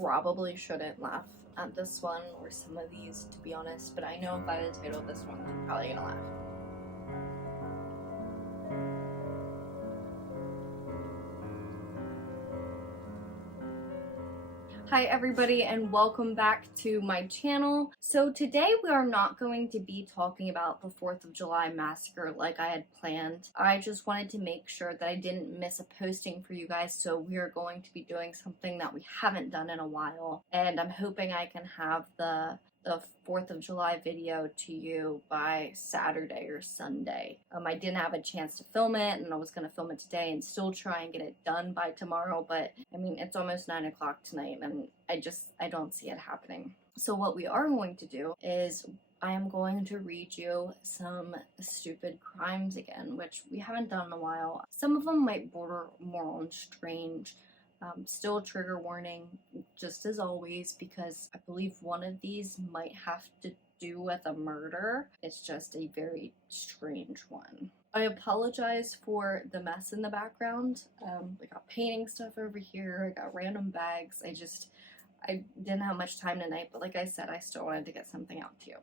probably shouldn't laugh at this one or some of these, to be honest, but I know if I title this one, then I'm probably gonna laugh. Hi everybody and welcome back to my channel. So today we are not going to be talking about the 4th of July massacre like I had planned. I just wanted to make sure that I didn't miss a posting for you guys, so we are going to be doing something that we haven't done in a while, and I'm hoping I can have the 4th of July video to you by Saturday or Sunday. I didn't have a chance to film it, and I was going to film it today and still try and get it done by tomorrow, but I mean, it's almost 9 o'clock tonight, and I don't see it happening. So what we are going to do is I am going to read you some stupid crimes again, which we haven't done in a while. Some of them might border more on strange. Still trigger warning, just as always, because I believe one of these might have to do with a murder. It's just a very strange one. I apologize for the mess in the background. I got painting stuff over here, I got random bags. I didn't have much time tonight, but like I said, I still wanted to get something out to you.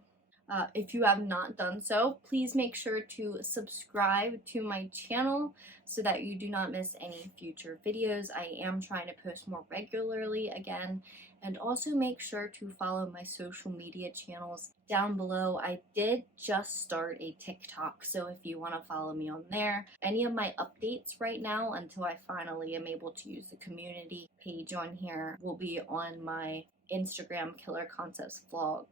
If you have not done so, please make sure to subscribe to my channel so that you do not miss any future videos. I am trying to post more regularly again, and also make sure to follow my social media channels down below. I did just start a TikTok, so if you want to follow me on there, any of my updates right now until I finally am able to use the community page on here will be on my Instagram Killer Concepts vlog.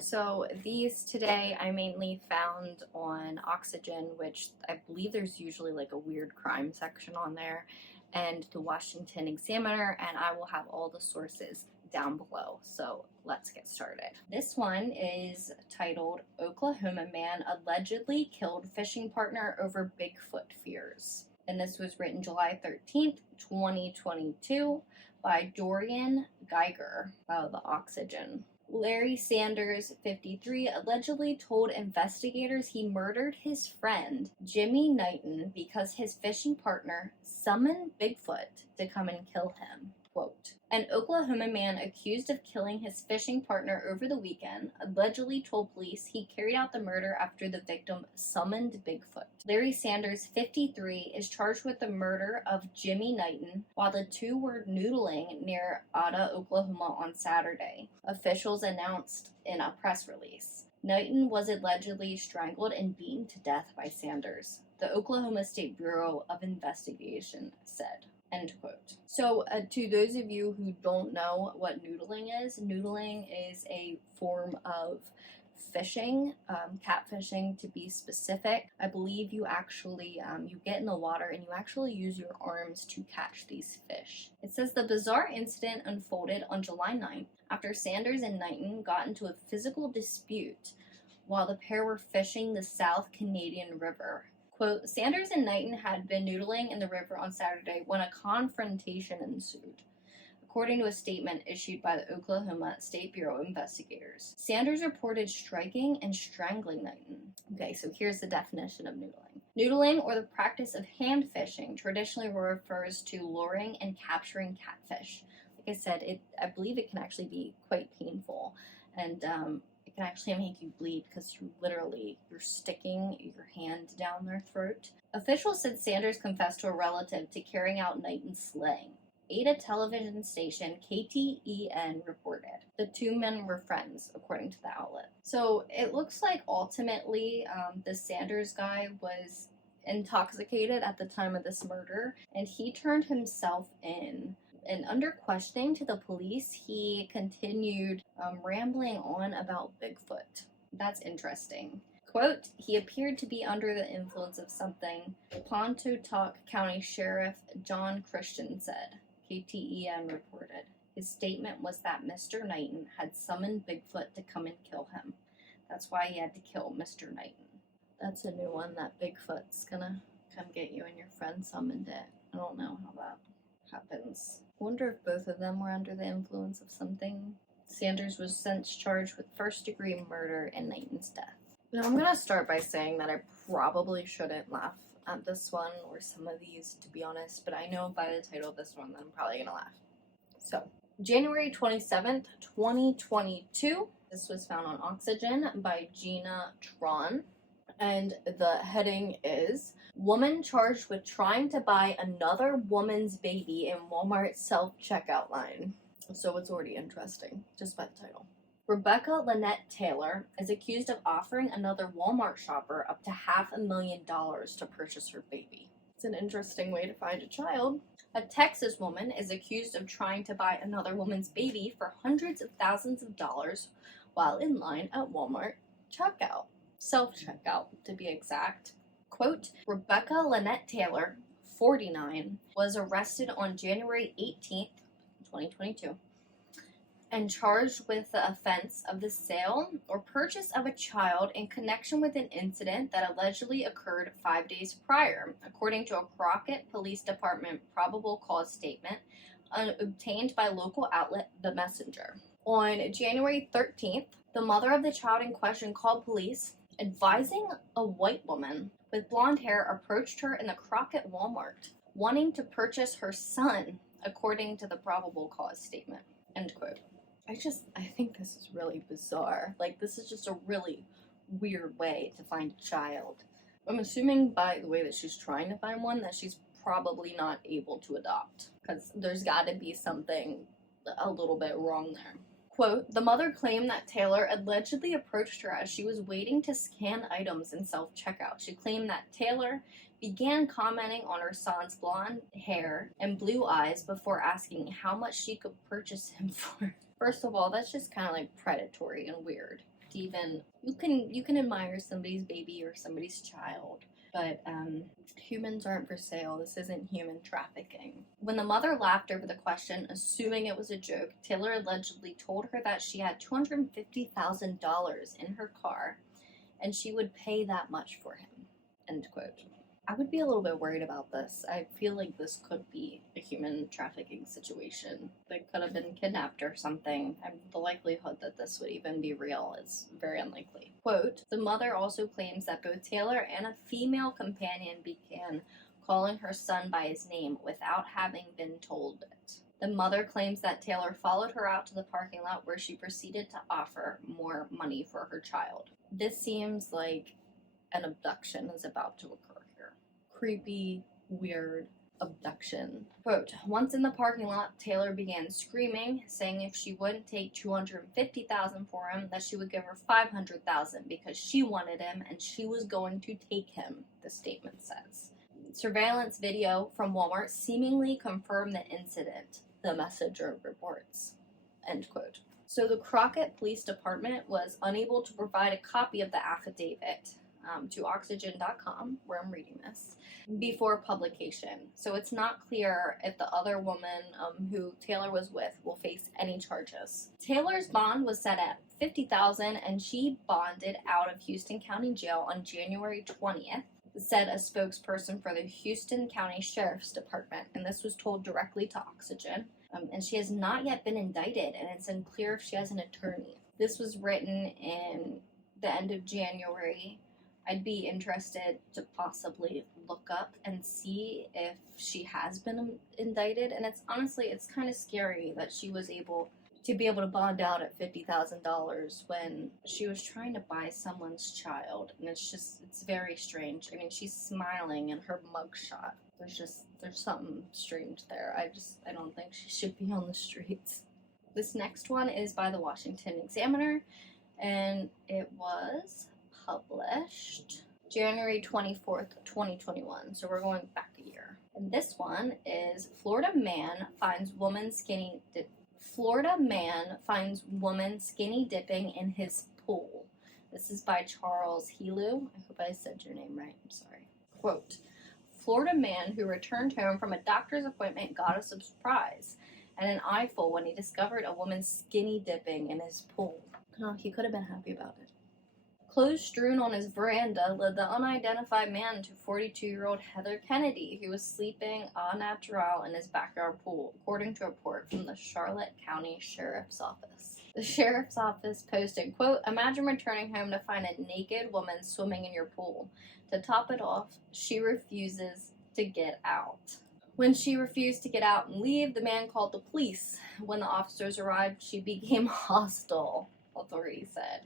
So these today I mainly found on Oxygen, which I believe there's usually like a weird crime section on there, and the Washington Examiner, and I will have all the sources down below. So let's get started. This one is titled Oklahoma Man Allegedly Killed Fishing Partner Over Bigfoot Fears. And this was written July 13th, 2022 by Dorian Geiger of the Oxygen. Larry Sanders, 53, allegedly told investigators he murdered his friend, Jimmy Knighton, because his fishing partner summoned Bigfoot to come and kill him. Quote, an Oklahoma man accused of killing his fishing partner over the weekend allegedly told police he carried out the murder after the victim summoned Bigfoot. Larry Sanders, 53, is charged with the murder of Jimmy Knighton while the two were noodling near Ada, Oklahoma on Saturday, officials announced in a press release. Knighton was allegedly strangled and beaten to death by Sanders, the Oklahoma State Bureau of Investigation said. End quote. So to those of you who don't know what noodling is a form of fishing, catfishing to be specific. I believe you actually, you get in the water and you actually use your arms to catch these fish. It says the bizarre incident unfolded on July 9th after Sanders and Knighton got into a physical dispute while the pair were fishing the South Canadian River. Quote, Sanders and Knighton had been noodling in the river on Saturday when a confrontation ensued, according to a statement issued by the Oklahoma State Bureau of Investigators. Sanders reported striking and strangling Knighton. Okay, so here's the definition of noodling. Noodling, or the practice of hand fishing, traditionally refers to luring and capturing catfish. Like I said, I believe it can actually be quite painful, and it can actually make you bleed because you're sticking your hand down their throat. Officials said Sanders confessed to a relative to carrying out Knighton's slaying. Ada television station KTEN reported. The two men were friends, according to the outlet. So it looks like ultimately the Sanders guy was intoxicated at the time of this murder, and he turned himself in. And under questioning to the police, he continued rambling on about Bigfoot. That's interesting. Quote, he appeared to be under the influence of something, Pontotoc County Sheriff John Christian said, KTEN reported. His statement was that Mr. Knighton had summoned Bigfoot to come and kill him. That's why he had to kill Mr. Knighton. That's a new one, that Bigfoot's gonna come get you and your friend summoned it. I don't know how that happens. I wonder if both of them were under the influence of something. Sanders was since charged with first-degree murder in Knighton's death. Now I'm gonna start by saying that I probably shouldn't laugh at this one or some of these, to be honest, but I know by the title of this one that I'm probably gonna laugh. So, January 27th, 2022. This was found on Oxygen by Gina Tron. And the heading is Woman Charged with Trying to Buy Another Woman's Baby in Walmart Self-Checkout Line. So it's already interesting, just by the title. Rebecca Lynette Taylor is accused of offering another Walmart shopper up to $500,000 to purchase her baby. It's an interesting way to find a child. A Texas woman is accused of trying to buy another woman's baby for hundreds of thousands of dollars while in line at Walmart checkout. Self-checkout, to be exact. Quote, Rebecca Lynette Taylor, 49, was arrested on January 18th, 2022, and charged with the offense of the sale or purchase of a child in connection with an incident that allegedly occurred 5 days prior, according to a Crockett Police Department probable cause statement obtained by local outlet The Messenger. On January 13th, the mother of the child in question called police, advising a white woman with blonde hair approached her in the Crockett Walmart, wanting to purchase her son, according to the probable cause statement. End quote. I think this is really bizarre. Like, this is just a really weird way to find a child. I'm assuming by the way that she's trying to find one that she's probably not able to adopt, because there's got to be something a little bit wrong there. Quote, the mother claimed that Taylor allegedly approached her as she was waiting to scan items in self-checkout. She claimed that Taylor began commenting on her son's blonde hair and blue eyes before asking how much she could purchase him for. First of all, that's just kind of like predatory and weird. Even you can admire somebody's baby or somebody's child, but humans aren't for sale. This isn't human trafficking. When the mother laughed over the question, assuming it was a joke, Taylor allegedly told her that she had $250,000 in her car and she would pay that much for him. End quote. I would be a little bit worried about this. I feel like this could be a human trafficking situation. They could have been kidnapped or something, and the likelihood that this would even be real is very unlikely. Quote, the mother also claims that both Taylor and a female companion began calling her son by his name without having been told it. The mother claims that Taylor followed her out to the parking lot where she proceeded to offer more money for her child. This seems like an abduction is about to occur. Creepy, weird abduction. Quote, once in the parking lot, Taylor began screaming, saying if she wouldn't take $250,000 for him, that she would give her $500,000 because she wanted him and she was going to take him, the statement says. Surveillance video from Walmart seemingly confirmed the incident, the Messenger reports. End quote. So the Crockett Police Department was unable to provide a copy of the affidavit to oxygen.com, where I'm reading this, before publication. So it's not clear if the other woman who Taylor was with will face any charges. Taylor's bond was set at $50,000 and she bonded out of Houston County Jail on January 20th, said a spokesperson for the Houston County Sheriff's Department, and this was told directly to Oxygen. And she has not yet been indicted, and it's unclear if she has an attorney. This was written in the end of January. I'd be interested to possibly look up and see if she has been indicted. And it's kind of scary that she was able to bond out at $50,000 when she was trying to buy someone's child. And it's very strange. I mean, she's smiling in her mugshot. There's something strange there. I don't think she should be on the streets. This next one is by the Washington Examiner, and it was published January 24th, 2021. So we're going back a year. And this one is Florida man finds woman skinny dipping in his pool. This is by Charles Helu. I hope I said your name right. I'm sorry. Quote, Florida man who returned home from a doctor's appointment got a surprise and an eyeful when he discovered a woman skinny dipping in his pool. Oh, he could have been happy about it. Clothes strewn on his veranda led the unidentified man to 42-year-old Heather Kennedy, who was sleeping au naturel in his backyard pool, according to a report from the Charlotte County Sheriff's Office. The Sheriff's Office posted, quote, imagine returning home to find a naked woman swimming in your pool. To top it off, she refuses to get out. When she refused to get out and leave, the man called the police. When the officers arrived, she became hostile, authorities said.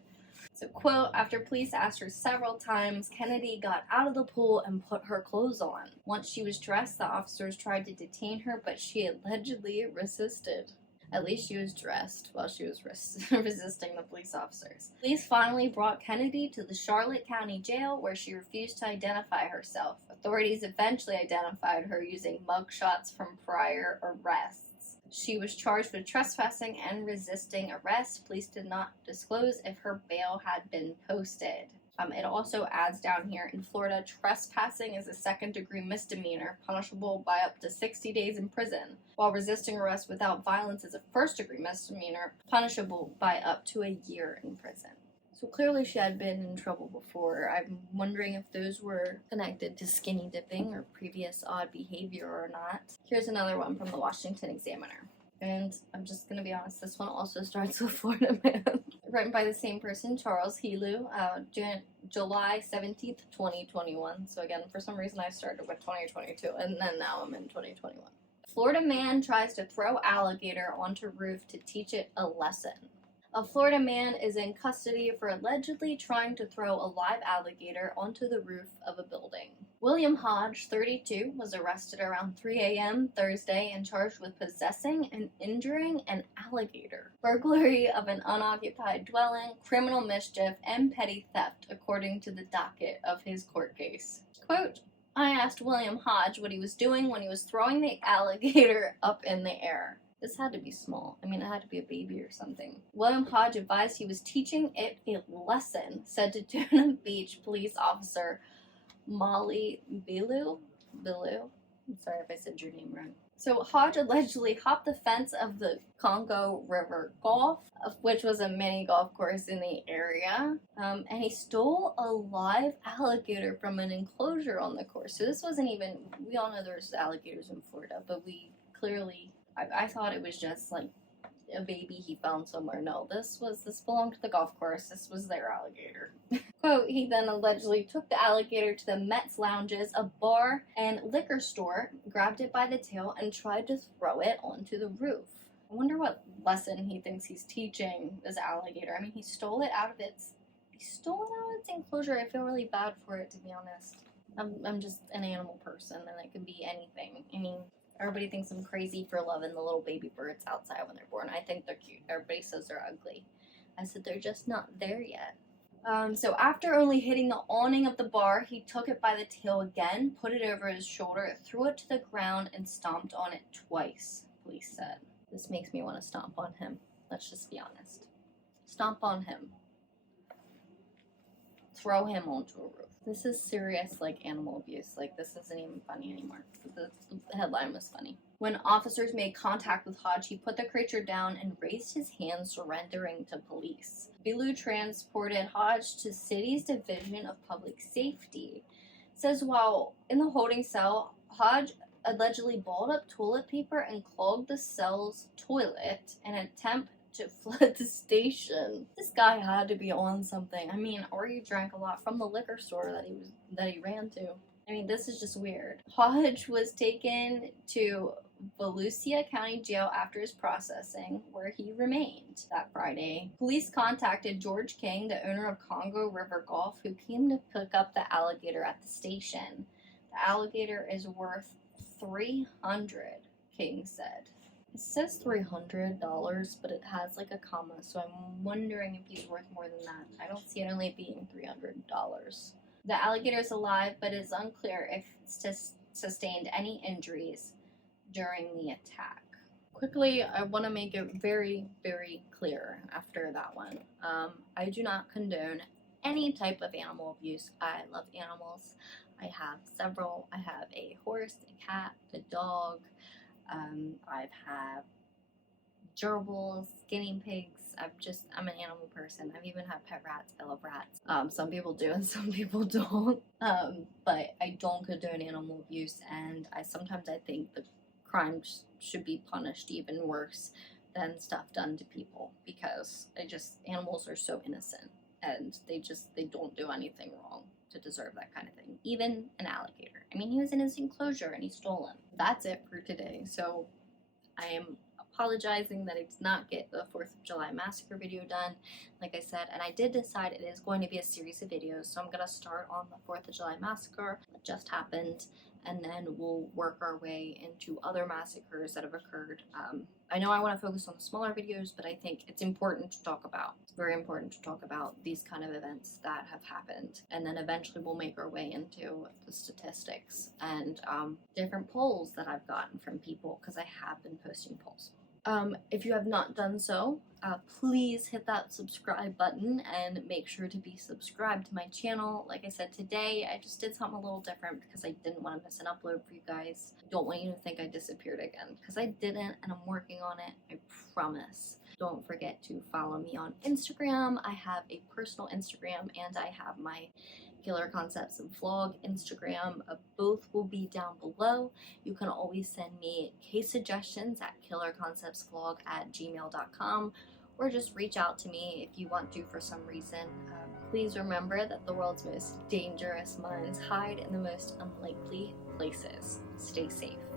So, quote, after police asked her several times, Kennedy got out of the pool and put her clothes on. Once she was dressed, the officers tried to detain her, but she allegedly resisted. At least she was dressed while she was resisting the police officers. Police finally brought Kennedy to the Charlotte County Jail, where she refused to identify herself. Authorities eventually identified her using mugshots from prior arrests. She was charged with trespassing and resisting arrest. Police did not disclose if her bail had been posted. It also adds down here, in Florida, trespassing is a second-degree misdemeanor, punishable by up to 60 days in prison, while resisting arrest without violence is a first-degree misdemeanor, punishable by up to a year in prison. So clearly she had been in trouble before. I'm wondering if those were connected to skinny dipping or previous odd behavior or not. Here's another one from the Washington Examiner. And I'm just going to be honest, this one also starts with Florida man. Written by the same person, Charles Helu, July 17th, 2021. So again, for some reason I started with 2022, and then now I'm in 2021. Florida man tries to throw alligator onto roof to teach it a lesson. A Florida man is in custody for allegedly trying to throw a live alligator onto the roof of a building. William Hodge, 32, was arrested around 3 a.m. Thursday and charged with possessing and injuring an alligator, burglary of an unoccupied dwelling, criminal mischief, and petty theft, according to the docket of his court case. Quote, I asked William Hodge what he was doing when he was throwing the alligator up in the air. This had to be small. I mean, it had to be a baby or something. William Hodge advised he was teaching it a lesson, said to Duna Beach police officer Molly Bilu. I'm sorry if I said your name wrong. So Hodge allegedly hopped the fence of the Congo River Golf, which was a mini golf course in the area, and he stole a live alligator from an enclosure on the course. So this wasn't even, we all know there's alligators in Florida, but we clearly, I thought it was just like a baby he found somewhere. No, this belonged to the golf course. This was their alligator. Quote, he then allegedly took the alligator to the Mets lounges, a bar and liquor store, grabbed it by the tail, and tried to throw it onto the roof. I wonder what lesson he thinks he's teaching this alligator. I mean, he stole it out of its enclosure. I feel really bad for it, to be honest. I'm just an animal person, and it could be anything. I mean, everybody thinks I'm crazy for loving the little baby birds outside when they're born. I think they're cute. Everybody says they're ugly. I said they're just not there yet. So after only hitting the awning of the bar, he took it by the tail again, put it over his shoulder, threw it to the ground, and stomped on it twice, police said. This makes me want to stomp on him. Let's just be honest. Stomp on him. Throw him onto a roof. This is serious, like, animal abuse. Like, this isn't even funny anymore. The headline was funny. When officers made contact with Hodge, he put the creature down and raised his hand, surrendering to police. Bilu transported Hodge to city's Division of Public Safety. It says while in the holding cell, Hodge allegedly balled up toilet paper and clogged the cell's toilet in an attempt to flood the station. This guy had to be on something. I mean, or he drank a lot from the liquor store that he ran to. I mean, this is just weird. Hodge was taken to Volusia County Jail after his processing, where he remained that Friday. Police contacted George King, the owner of Congo River Golf, who came to pick up the alligator at the station. The alligator is worth $300, King said. It says $300, but it has like a comma, so I'm wondering if he's worth more than that. I don't see it only being $300. The alligator is alive, but it's unclear if it's sustained any injuries during the attack. Quickly, I want to make it very, very clear after that one. I do not condone any type of animal abuse. I love animals. I have several. I have a horse, a cat, a dog. I've had gerbils, guinea pigs. I'm an animal person. I've even had pet rats. I love rats. Some people do and some people don't. But I don't condone animal abuse, and sometimes I think the crimes should be punished even worse than stuff done to people, because animals are so innocent and they don't do anything wrong. to deserve that kind of thing. Even an alligator. I mean, he was in his enclosure and he stole him. That's it for today. So I am apologizing that I did not get the 4th of July Massacre video done, like I said, and I did decide it is going to be a series of videos, so I'm going to start on the 4th of July Massacre that just happened, and then we'll work our way into other massacres that have occurred. I know I want to focus on the smaller videos, but I think it's important to talk about. It's very important to talk about these kind of events that have happened, and then eventually we'll make our way into the statistics and different polls that I've gotten from people, because I have been posting polls. If you have not done so, please hit that subscribe button and make sure to be subscribed to my channel. Like I said, today I just did something a little different because I didn't want to miss an upload for you guys. I don't want you to think I disappeared again, because I didn't, and I'm working on it, I promise. Don't forget to follow me on Instagram. I have a personal Instagram and I have my Killer Concepts vlog Instagram. Both will be down below. You can always send me case suggestions at killerconceptsvlog@gmail.com, or just reach out to me if you want to for some reason. Please remember that the world's most dangerous minds hide in the most unlikely places. Stay safe.